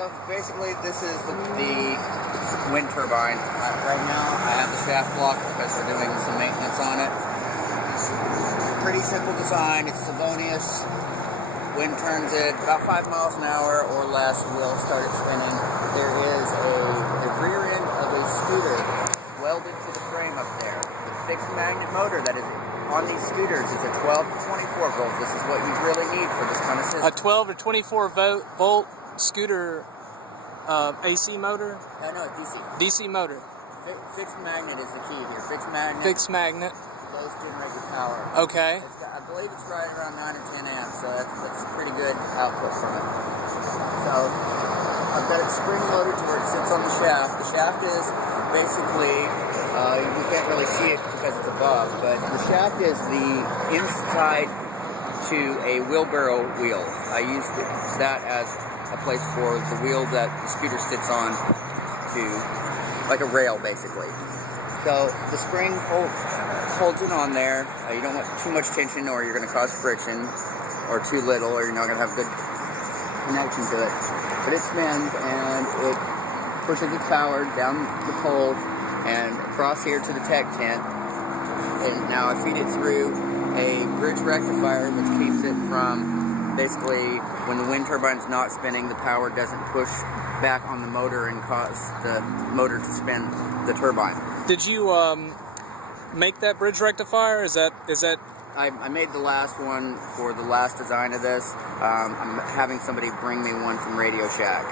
So basically this is the wind turbine. Right now I have the shaft blocked because we're doing some maintenance on it. Pretty simple design. It's Savonius. Wind turns it about 5 miles an hour or less. We'll start it spinning. There is the rear end of a scooter welded to the frame up there. The fixed magnet motor that is on these scooters is a 12 to 24 volt. This is what you really need for this kind of system. A 12 to 24 volt scooter AC motor? No, DC. DC motor. Fixed magnet is the key here. Fixed magnet. Fixed magnet. Those generate the power. Okay. I believe it's right around 9 or 10 amps, so that's pretty good output from it. So I've got it spring loaded to where it sits on the shaft. The shaft is basically, you can't really see it because it's above, but the shaft is the inside to a wheelbarrow wheel. I use that as a place for the wheel that the scooter sits on, to like a rail basically. So the spring holds it on there. You don't want too much tension or you're going to cause friction, or too little or you're not going to have good connection to it. But it spins and it pushes its power down the pole and across here to the tech tent. And now I feed it through a bridge rectifier, which keeps it from basically when the wind turbine's not spinning, the power doesn't push back on the motor and cause the motor to spin the turbine. Did you make that bridge rectifier? Is that? I made the last one for the last design of this. I'm having somebody bring me one from Radio Shack.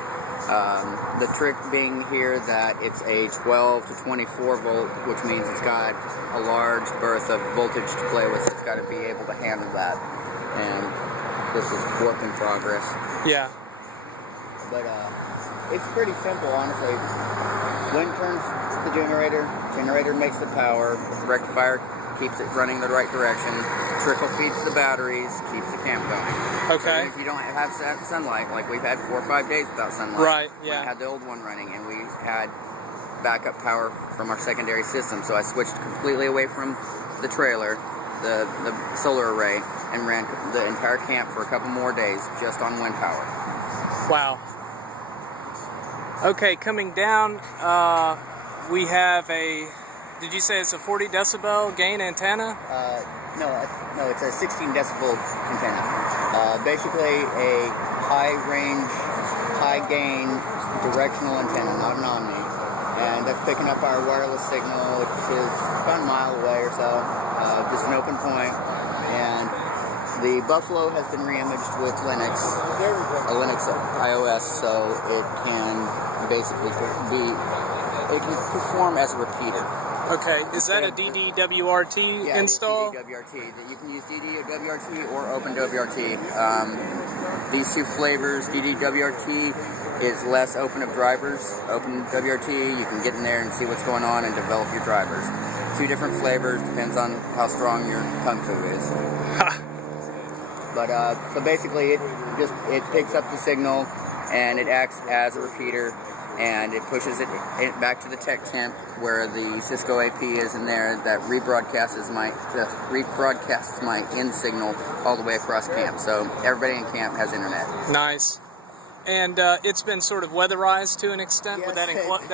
The trick being here that it's a 12 to 24 volt, which means it's got a large berth of voltage to play with. It's got to be able to handle that. And this is work in progress. Yeah. But it's pretty simple, honestly. Wind turns the generator makes the power, rectifier keeps it running the right direction, trickle feeds the batteries, keeps the camp going. Okay. So if you don't have sunlight, like we've had 4 or 5 days without sunlight. Right, yeah. We had the old one running and we had backup power from our secondary system, so I switched completely away from the trailer, the solar array, and ran the entire camp for a couple more days just on wind power. Wow. Okay, coming down, we have a, did you say it's a 40 decibel gain antenna? No, it's a 16 decibel antenna. Basically a high range, high gain directional antenna, not an omni. And that's picking up our wireless signal, which is about a mile away or so, just an open point. And the Buffalo has been re-imaged with Linux, a Linux iOS, so it can basically it can perform as a repeater. Okay, is that a DDWRT install? Yeah, DDWRT. You can use DDWRT or OpenWRT. These two flavors, DDWRT is less open of drivers. OpenWRT, you can get in there and see what's going on and develop your drivers. 2 different flavors, depends on how strong your kung fu is. But so basically, it picks up the signal and it acts as a repeater, and it pushes it back to the tech tent where the Cisco AP is in there that rebroadcasts my in signal all the way across camp. So everybody in camp has internet. Nice. And it's been sort of weatherized to an extent. Yes. With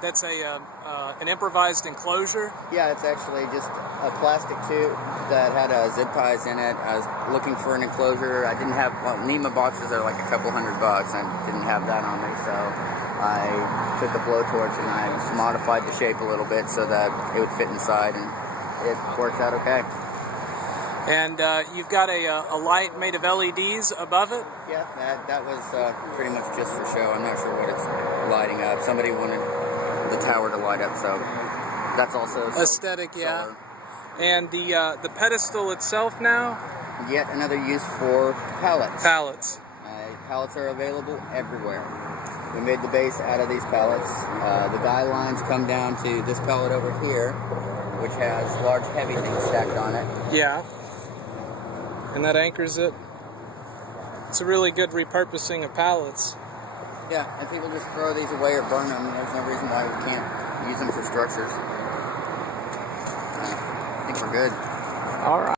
that's an improvised enclosure. Yeah, it's actually just a plastic tube that had zip ties in it. I was looking for an enclosure. I didn't have NEMA boxes are like a couple $100. I didn't have that on me, so I took a blowtorch and I modified the shape a little bit so that it would fit inside, and it works out okay. And you've got a light made of LEDs above it? Yeah, that was pretty much just for show. I'm not sure what it's lighting up. Somebody wanted the tower to light up, so that's also aesthetic, solar. yeah. And the pedestal itself now? Yet another use for pallets. Pallets. Pallets are available everywhere. We made the base out of these pallets. The guy lines come down to this pallet over here, which has large heavy things stacked on it. Yeah. And that anchors it. It's a really good repurposing of pallets. Yeah, and people just throw these away or burn them. There's no reason why we can't use them for structures. I think we're good. All right.